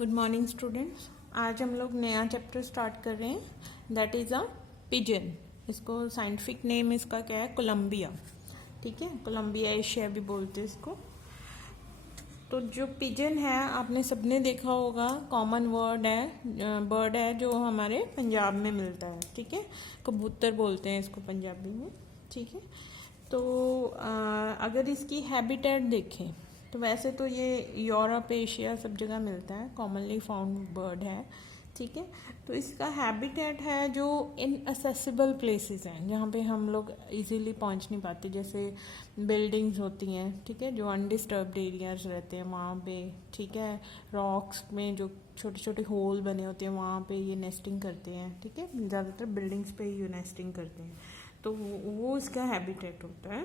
Good morning students. आज हम लोग नया चैप्टर स्टार्ट कर रहे हैं, दैट इज़ अ पिजन। इसको साइंटिफिक नेम इसका क्या है, कोलंबिया। ठीक है, कोलंबिया एशिया भी बोलते हैं इसको। तो जो पिजन है आपने सबने देखा होगा, कॉमन बर्ड है जो हमारे पंजाब में मिलता है। ठीक है, कबूतर बोलते हैं इसको पंजाबी में। ठीक है, तो अगर इसकी हैबिटेट देखें तो वैसे तो ये यूरोप एशिया सब जगह मिलता है, कॉमनली फाउंड बर्ड है। ठीक है, तो इसका हैबिटेट है जो इनअसेसिबल प्लेसेस हैं, जहाँ पे हम लोग इजीली पहुँच नहीं पाते, जैसे बिल्डिंग्स होती हैं। ठीक है, जो अनडिस्टर्ब्ड एरियाज रहते हैं वहाँ पे। ठीक है, रॉक्स में जो छोटे छोटे होल बने होते हैं वहाँ पे ये नेस्टिंग करते हैं। ठीक है, ज़्यादातर बिल्डिंग्स पे ही ये नेस्टिंग करते हैं, तो वो इसका हैबिटेट होता है।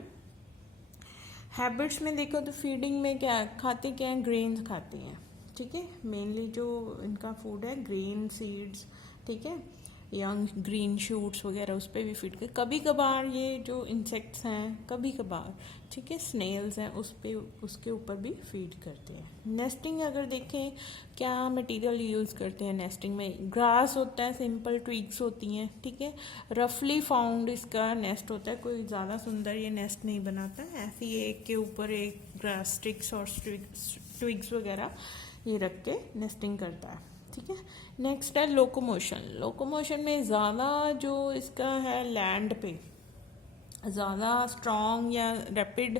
हैबिट्स में देखो तो फीडिंग में क्या खाते, क्या है, ग्रेन्स खाते हैं। ठीक है, मेनली जो इनका फूड है ग्रेन, सीड्स। ठीक है, यंग ग्रीन शूट्स वगैरह उस पर भी फीड कर, कभी कभार ये जो इंसेक्ट्स हैं कभी कभार, ठीक है, स्नेल्स हैं उस पे उसके ऊपर भी फीड करते हैं। नेस्टिंग अगर देखें क्या मटेरियल यूज़ करते हैं नेस्टिंग में, ग्रास होता है, सिंपल ट्विग्स होती हैं। ठीक है, रफली फाउंड इसका नेस्ट होता है, कोई ज़्यादा सुंदर ये नेस्ट नहीं बनाता, ऐसे ही एक के ऊपर एक ग्रास स्टिक्स और ट्विग्स वगैरह ये रख के नेस्टिंग करता है। ठीक है, नेक्स्ट है लोकोमोशन। लोकोमोशन में ज़्यादा जो इसका है लैंड पे ज़्यादा स्ट्रॉन्ग या रैपिड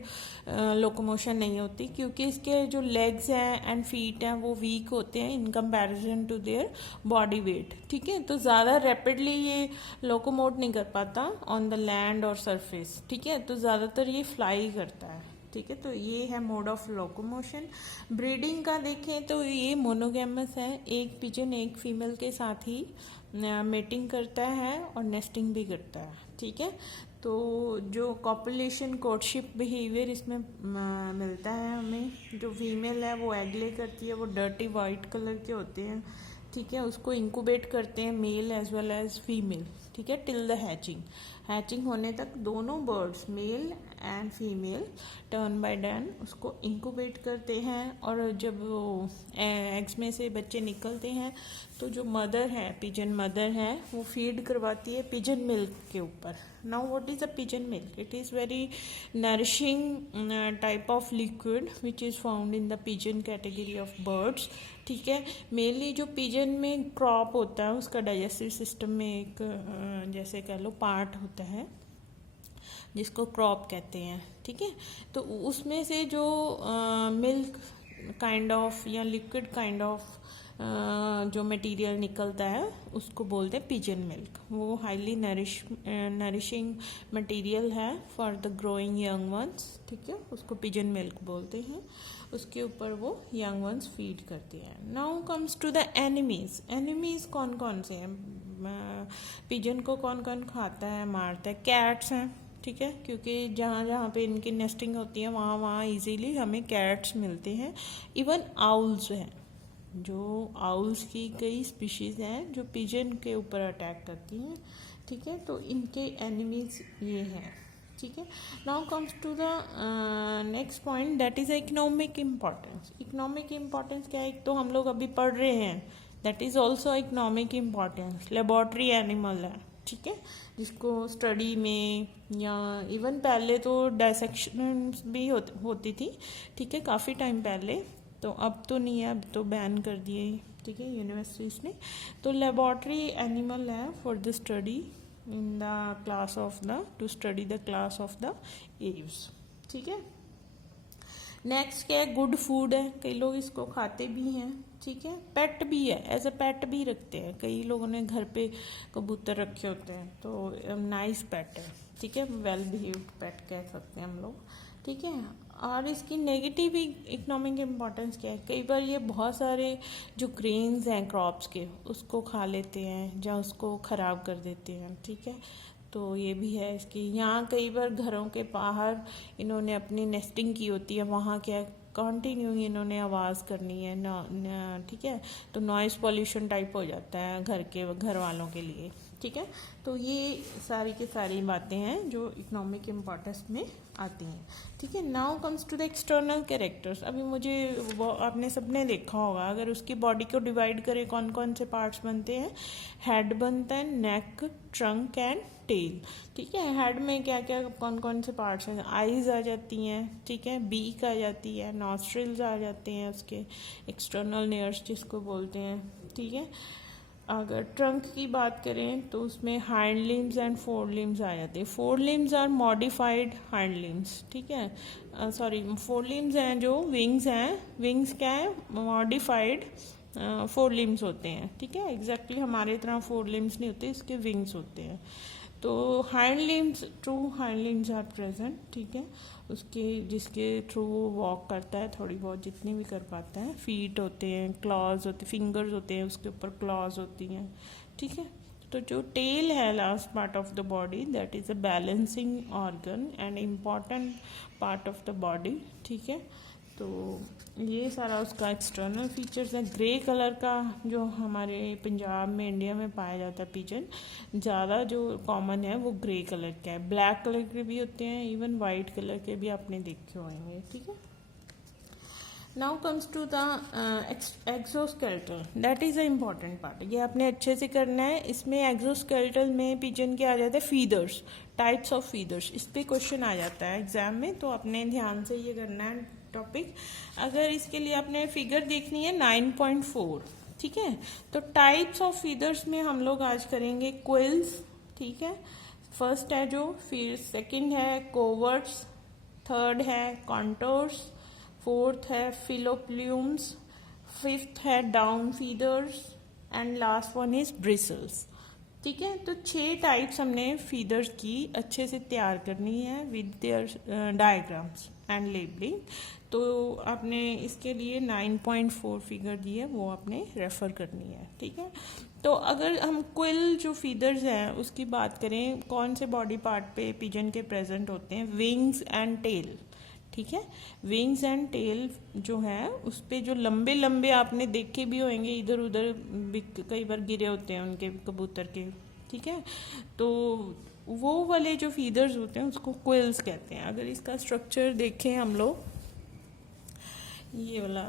लोकोमोशन नहीं होती, क्योंकि इसके जो लेग्स हैं एंड फीट हैं वो वीक होते हैं in comparison to their body weight. ठीक है, तो ज़्यादा रैपिडली ये लोकोमोट नहीं कर पाता ऑन द लैंड और सरफेस। ठीक है, तो ज़्यादातर ये फ्लाई करता है। ठीक है, तो ये है मोड ऑफ लोकोमोशन। ब्रीडिंग का देखें तो ये मोनोगैमस है, एक पिजन एक फीमेल के साथ ही मेटिंग करता है और नेस्टिंग भी करता है। ठीक है, तो जो कॉपुलेशन कोर्टशिप बिहेवियर इसमें मिलता है हमें, जो फीमेल है वो एग ले करती है, वो डर्टी वाइट कलर के होते हैं। ठीक है, उसको इंक्यूबेट करते हैं male as well as female. ठीक है, टिल द हैचिंग होने तक दोनों birds male and female turn by turn उसको इंक्यूबेट करते हैं, और जब वो एग्स में से बच्चे निकलते हैं तो जो मदर है, पिजन मदर है, वो फीड करवाती है पिजन मिल्क के ऊपर। Now what is a pigeon milk? It is very nourishing type of liquid which is found in the pigeon category of birds. ठीक है, मेनली जो पिजन में क्रॉप होता है उसका डाइजेस्टिव सिस्टम में एक जैसे कह लो पार्ट होता है जिसको क्रॉप कहते हैं। ठीक है, तो उसमें से जो मिल्क काइंड ऑफ या लिक्विड काइंड ऑफ जो मटेरियल निकलता है उसको बोलते हैं पिजन मिल्क। वो हाईली नरिशिंग मटेरियल है for the growing young ones. ठीक है, उसको पिजन मिल्क बोलते हैं, उसके ऊपर वो यंग वंस फीड करते हैं। Now comes to the enemies कौन कौन से हैं, पिजन को कौन कौन खाता है, मारता है? कैट्स हैं। ठीक है, क्योंकि जहाँ जहाँ पे इनकी नेस्टिंग होती है वहाँ वहाँ इजीली हमें कैट्स मिलते हैं। इवन आउल्स हैं, जो आउल्स की कई स्पीशीज़ हैं जो पिजन के ऊपर अटैक करती हैं। ठीक है, तो इनके एनिमीज ये हैं। ठीक है, now comes to the next point, that is economic importance. Economic importance क्या है, एक तो हम लोग अभी पढ़ रहे हैं, that is also economic importance. Laboratory animal है। ठीक है, जिसको स्टडी में या इवन पहले तो डायसेक्शन भी होती थी। ठीक है, काफ़ी टाइम पहले, तो अब तो नहीं है, अब तो बैन कर दिए। ठीक है, यूनिवर्सिटीज़ ने। तो लेबॉर्ट्री एनिमल है for the study in the class of the two study the class of the Aves. ठीक है, नेक्स्ट क्या है, गुड फूड है, कई लोग इसको खाते भी हैं। ठीक है, पेट भी है, एज अ पेट भी रखते हैं, कई लोगों ने घर पे कबूतर रखे होते हैं, तो नाइस पेट है। ठीक है, वेल बिहेव्ड पेट कह सकते हैं हम लोग। ठीक है, और इसकी नेगेटिव इकोनॉमिक इम्पोर्टेंस क्या है, कई बार ये बहुत सारे जो ग्रेन्स हैं क्रॉप्स के उसको खा लेते हैं या उसको ख़राब कर देते हैं। ठीक है, तो ये भी है इसकी। यहाँ कई बार घरों के बाहर इन्होंने अपनी नेस्टिंग की होती है, वहाँ क्या कंटिन्यू इन्होंने आवाज़ करनी है ठीक है, तो नॉइज़ पॉल्यूशन टाइप हो जाता है घर वालों के लिए। ठीक है। तो ये सारी की सारी बातें हैं जो इकोनॉमिक इम्पोर्टेंस में आती हैं, ठीक है। Now comes to the external characters. अभी मुझे वो आपने सबने देखा होगा, अगर उसकी बॉडी को डिवाइड करें कौन कौन से पार्ट्स बनते हैं, हेड बनता है, नेक, ट्रंक एंड टेल, ठीक है। हेड में क्या क्या कौन कौन से पार्ट्स हैं, आईज आ जाती हैं, ठीक है, बीक आ जाती है, नॉस्ट्रिल्स आ जाते हैं, उसके एक्सटर्नल नेयर्स जिसको बोलते हैं, ठीक है। अगर ट्रंक की बात करें तो उसमें hind limbs and fore limbs आ जाते हैं। Fore limbs are modified hind limbs, ठीक है। सॉरी, फोर लिम्स हैं जो विंग्स हैं, विंग्स क्या है, मॉडिफाइड फोर लिम्स होते हैं, ठीक है। एग्जैक्टली हमारे तरह फोर लिम्स नहीं होते, इसके विंग्स होते हैं। तो hind limbs, two hind limbs are present, ठीक है। उसके जिसके थ्रू वो वॉक करता है, थोड़ी बहुत जितनी भी कर पाता है। फीट होते हैं, क्लॉज होते, फिंगर्स होते हैं, उसके ऊपर क्लॉज होती हैं, ठीक है। तो जो टेल है last part of the body, that is a balancing organ and important part of the body, ठीक है। तो ये सारा उसका एक्सटर्नल फीचर्स है। ग्रे कलर का जो हमारे पंजाब में, इंडिया में पाया जाता है पिजन, ज़्यादा जो कॉमन है वो ग्रे कलर का है। ब्लैक कलर के भी होते हैं, इवन वाइट कलर के भी आपने देखे होंगे, ठीक है। Now comes to the exoskeletal, that is a important part. ये आपने अच्छे से करना है। इसमें एक्सोस्केलेटल में पिजन के आ जाते हैं फीदर्स, टाइप्स ऑफ फीदर्स। इस पर क्वेश्चन आ जाता है एग्जाम में, तो अपने ध्यान से ये करना है टॉपिक। अगर इसके लिए आपने फिगर देखनी है 9.4, ठीक है। तो टाइप्स ऑफ फीदर्स में हम लोग आज करेंगे क्विल्स, ठीक है। फर्स्ट है जो, फिर सेकंड है कोवर्ट्स, थर्ड है कॉन्टोर्स, फोर्थ है फिलोप्ल्यूम्स, फिफ्थ है down feathers and last one is bristles, ठीक है। तो 6 टाइप्स हमने फीदर्स की अच्छे से तैयार करनी है with their diagrams and labelling. तो आपने इसके लिए 9.4 फिगर दी है, वो आपने रेफर करनी है, ठीक है। तो अगर हम क्विल जो फीदर्स हैं उसकी बात करें, कौन से बॉडी पार्ट पे पिजन के प्रेजेंट होते हैं, विंग्स एंड टेल, ठीक है। विंग्स एंड टेल जो है उस पे जो लंबे लंबे आपने देखे भी होंगे, इधर उधर कई बार गिरे होते हैं उनके कबूतर के, ठीक है। तो वो वाले जो फीदर्स होते हैं उसको क्विल्स कहते हैं। अगर इसका स्ट्रक्चर देखें हम लोग, ये वाला,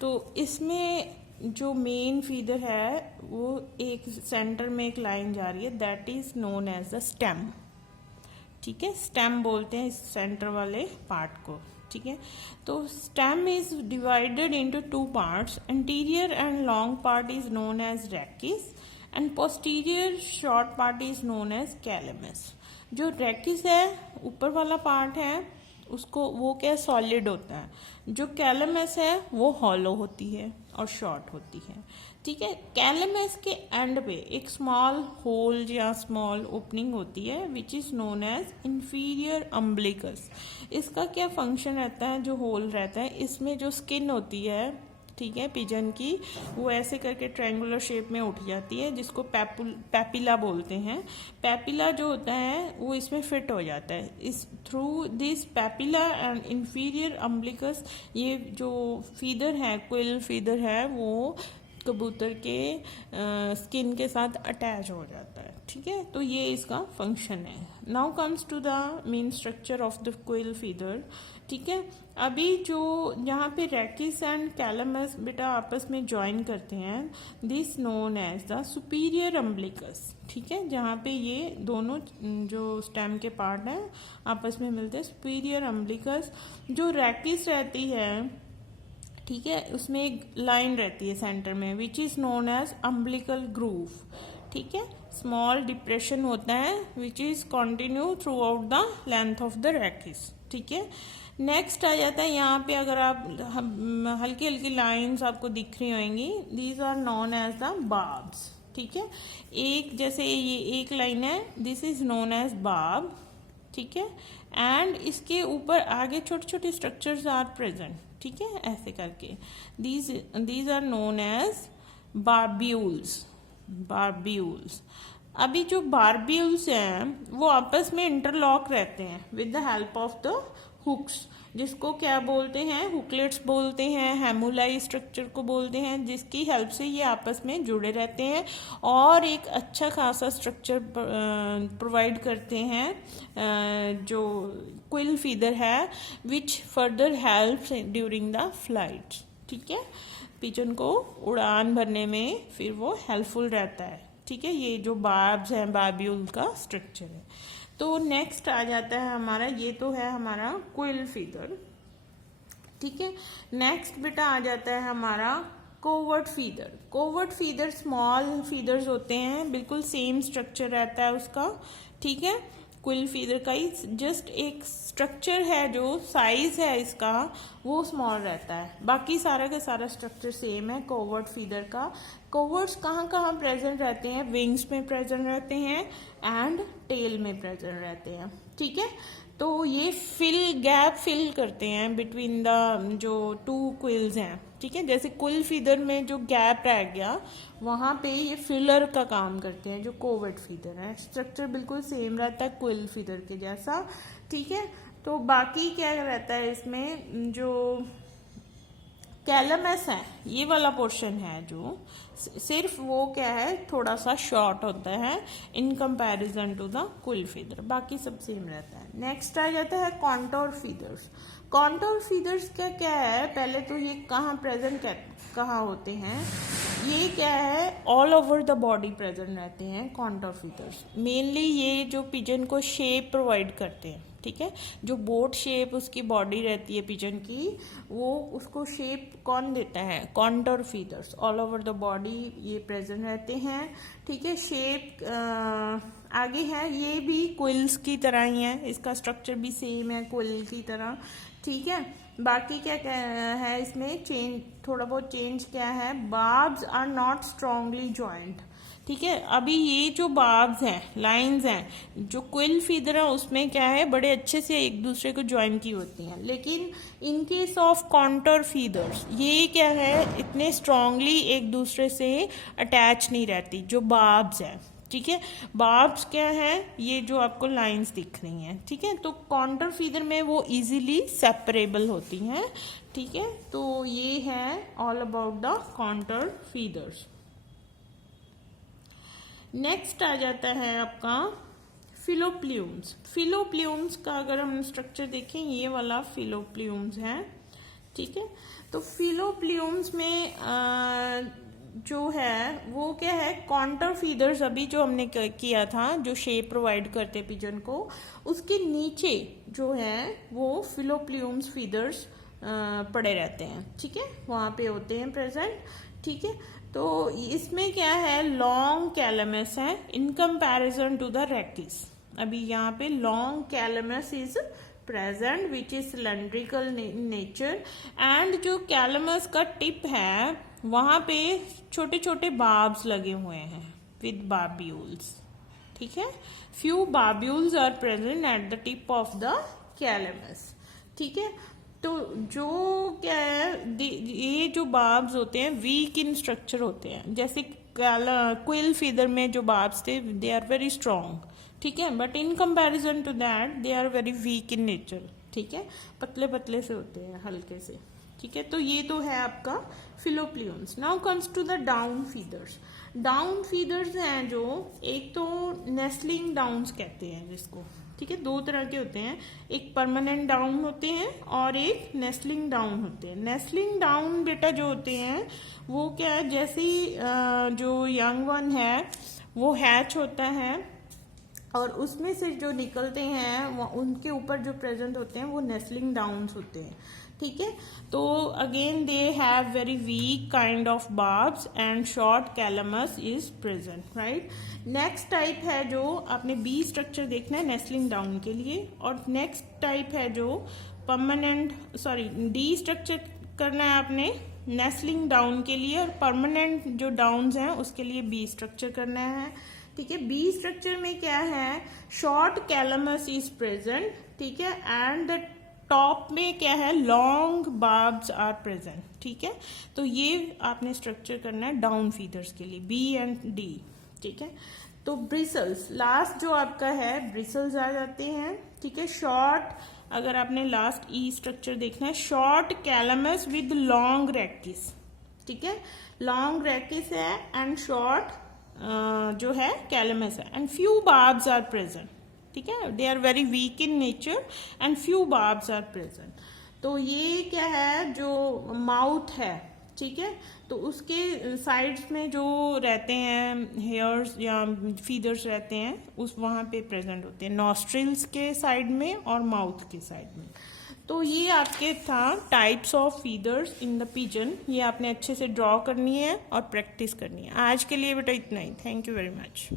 तो इसमें जो मेन फीदर है वो एक सेंटर में एक लाइन जा रही है, that is known as the stem, ठीक है। स्टेम बोलते हैं इस सेंटर वाले पार्ट को, ठीक है। तो stem is divided into 2 parts, anterior and long part is known as rachis and posterior short part is known as calamus. जो रेकिस है, ऊपर वाला पार्ट है, उसको वो क्या सॉलिड होता है। जो कैलेमस है वो हॉलो होती है और शॉर्ट होती है, ठीक है। कैलेमस के एंड पे एक स्मॉल होल या स्मॉल ओपनिंग होती है which is known as inferior umbilicus. इसका क्या फंक्शन रहता है, जो होल रहता है इसमें जो स्किन होती है, ठीक है, पिजन की, वो ऐसे करके ट्रायंगुलर शेप में उठ जाती है, जिसको पैपिला बोलते हैं। पैपिला जो होता है वो इसमें फिट हो जाता है। इस through this papilla and inferior umbilicus, ये जो फीदर है, क्विल फीदर है, वो कबूतर के स्किन के साथ अटैच हो जाता है, ठीक है। तो ये इसका फंक्शन है। Now comes to the main structure of the quill feather, ठीक है। अभी जो यहाँ पे रेकिस एंड कैलेमस बेटा आपस में ज्वाइन करते हैं, this known as the superior umbilicus, ठीक है। जहाँ पे ये दोनों जो स्टेम के पार्ट हैं आपस में मिलते हैं, सुपीरियर अम्बिलिकस। जो रेकिस रहती है, ठीक है, उसमें एक लाइन रहती है सेंटर में which is known as umbilical groove, ठीक है। स्मॉल डिप्रेशन होता है which is continue throughout the length of the rachis, ठीक है। नेक्स्ट आ जाता है यहाँ पे, अगर आप हल्की हल्की लाइंस आपको दिख रही होंगी, these are known as the barbs, ठीक है। एक जैसे ये एक लाइन है, this is known as barb, ठीक है। एंड इसके ऊपर आगे छोटे छोटे स्ट्रक्चर्स आर प्रेजेंट, ठीक है, ऐसे करके दीज आर नोन एज बार्ब्यूल्स, बार्ब्यूल्स। अभी जो बार्ब्यूल्स हैं वो आपस में इंटरलॉक रहते हैं with the help of the hooks, जिसको क्या बोलते हैं, हुकलेट्स बोलते हैं, हेमुलाई स्ट्रक्चर को बोलते हैं, जिसकी हेल्प से ये आपस में जुड़े रहते हैं और एक अच्छा खासा स्ट्रक्चर प्रोवाइड करते हैं जो क्विल फीदर है, which further helps during the flight. ठीक है, पिजन को उड़ान भरने में फिर वो हेल्पफुल रहता है। ठीक है, ये जो बार्ब्स हैं, बार्ब्यूल का स्ट्रक्चर है। तो नेक्स्ट आ जाता है हमारा, ये तो है हमारा क्विल फीदर। ठीक है, नेक्स्ट बेटा आ जाता है हमारा covert feather. Covert feather small feathers होते हैं, बिल्कुल सेम स्ट्रक्चर रहता है उसका। ठीक है, क्विल फीदर का ही जस्ट एक स्ट्रक्चर है, जो साइज है इसका वो स्मॉल रहता है, बाकी सारा का सारा स्ट्रक्चर सेम है कोवर्ट फीदर का। कोवर्ट्स कहाँ कहाँ प्रेजेंट रहते हैं, विंग्स में प्रेजेंट रहते हैं एंड टेल में प्रेजेंट रहते हैं। ठीक है, तो ये गैप फिल करते हैं बिटवीन द जो टू क्विल्स हैं। ठीक है, जैसे क्विल फीदर में जो गैप रह गया वहाँ पे ये फिलर का काम करते हैं जो कोवर्ट फीदर है। स्ट्रक्चर बिल्कुल सेम रहता है क्विल फीदर के जैसा। ठीक है, तो बाकी क्या रहता है इसमें, जो कैलमस है, ये वाला पोर्शन है जो सिर्फ वो क्या है, थोड़ा सा शॉर्ट होता है in comparison to the quill feather, बाकी सब सेम रहता है। नेक्स्ट आ जाता है कॉन्टोर फीदर्स। कॉन्टोर फीदर्स का क्या है, पहले तो ये कहाँ प्रेजेंट कहाँ होते हैं, ये क्या है, all over the body present रहते हैं कॉन्टोर फीदर्स। मेनली ये जो पिजन को शेप प्रोवाइड करते हैं। ठीक है, जो बोट शेप उसकी बॉडी रहती है पिजन की, वो उसको शेप कौन देता है, contour feathers. All over the body ये प्रेजेंट रहते हैं। ठीक है, शेप आगे है, ये भी क्विल्स की तरह ही है, इसका स्ट्रक्चर भी सेम है क्विल की तरह। ठीक है, बाकी क्या है इसमें चेंज, थोड़ा बहुत चेंज क्या है, barbs are not strongly joint. ठीक है, अभी ये जो बार्ब्स हैं, लाइंस हैं, जो क्विल फीदर है उसमें क्या है, बड़े अच्छे से एक दूसरे को ज्वाइन की होती हैं, लेकिन in case of contour feathers ये क्या है, इतने स्ट्रांगली एक दूसरे से अटैच नहीं रहती जो बार्ब्स हैं। ठीक है, बार्ब्स क्या है, ये जो आपको लाइंस दिख रही हैं। ठीक है, तो कॉन्टोर फीदर में वो इजीली सेपरेबल होती हैं। ठीक है, तो ये है all about the contour feathers. Next आ जाता है आपका फिलोप्ल्यूम्स। फिलोप्ल्यूम्स का अगर हम स्ट्रक्चर देखें, ये वाला फिलोप्ल्यूम्स है। ठीक है, तो फिलोप्ल्यूम्स में जो है वो क्या है, कॉन्टोर फीदर्स अभी जो हमने किया था, जो शेप प्रोवाइड करते पिजन को, उसके नीचे जो है वो फिलोप्ल्यूम्स फीदर्स पड़े रहते हैं। ठीक है, वहाँ पे होते हैं प्रेजेंट। ठीक है, तो इसमें क्या है, लॉन्ग कैलमस है इन कंपैरिजन टू द रेक्टिस। अभी यहाँ पे long calamus is present which is cylindrical nature, and जो कैलमस का टिप है वहाँ पे छोटे छोटे बार्ब्स लगे हुए हैं विद बार्ब्यूल्स। ठीक है, few barbules are present at the tip of the calamus. ठीक है, तो जो क्या है, ये जो बार्ब्स होते हैं वीक इन स्ट्रक्चर होते हैं, जैसे क्विल फीदर में जो बार्ब्स थे दे आर वेरी स्ट्रॉन्ग। ठीक है, but in comparison to that they are very weak in nature. ठीक है, पतले पतले से होते हैं, हल्के से। ठीक है, तो ये तो है आपका philoplumes. Now comes to the down feathers. Down feathers हैं जो, एक तो नेस्लिंग डाउन्स कहते हैं जिसको। ठीक है, दो तरह के होते हैं, एक परमानेंट डाउन होते हैं और एक नेस्लिंग डाउन होते हैं। नेस्लिंग डाउन बेटा जो होते हैं वो क्या है, जैसे जो यंग वन है वो हैच होता है और उसमें से जो निकलते हैं वो उनके ऊपर जो प्रेजेंट होते हैं वो नेस्लिंग डाउन्स होते हैं। ठीक है, तो again they have very weak kind of barbs and short calamus is present, right. Next type है जो आपने बी स्ट्रक्चर देखना है नेस्लिंग डाउन के लिए, और नेक्स्ट टाइप है जो डी स्ट्रक्चर करना है आपने नेस्लिंग डाउन के लिए, और परमानेंट जो डाउन्स हैं उसके लिए बी स्ट्रक्चर करना है। ठीक है, बी स्ट्रक्चर में क्या है, शॉर्ट कैलमस इज प्रेजेंट। ठीक है, एंड द टॉप में क्या है, लॉन्ग बार्ब्स आर प्रेजेंट। ठीक है, तो ये आपने स्ट्रक्चर करना है डाउन फीदर्स के लिए, बी एंड डी। ठीक है, तो ब्रिसल्स लास्ट जो आपका है, ब्रिसल्स आ जाते हैं। ठीक है, शॉर्ट अगर आपने लास्ट ई स्ट्रक्चर देखना है, short calamus with long rachis, ठीक है, लॉन्ग रैकिस है एंड शॉर्ट जो है कैलमस है, and few barbs are present, ठीक है, they are very weak in nature and few barbs are present. तो ये क्या है, जो माउथ है, ठीक है, तो उसके साइड्स में जो रहते हैं हेयर्स या फीदर्स रहते हैं, उस वहाँ पे प्रेजेंट होते हैं, नॉस्ट्रिल्स के साइड में और माउथ के साइड में। तो ये आपके था types of feathers in the pigeon. ये आपने अच्छे से ड्रॉ करनी है और प्रैक्टिस करनी है। आज के लिए बेटा इतना ही। Thank you very much.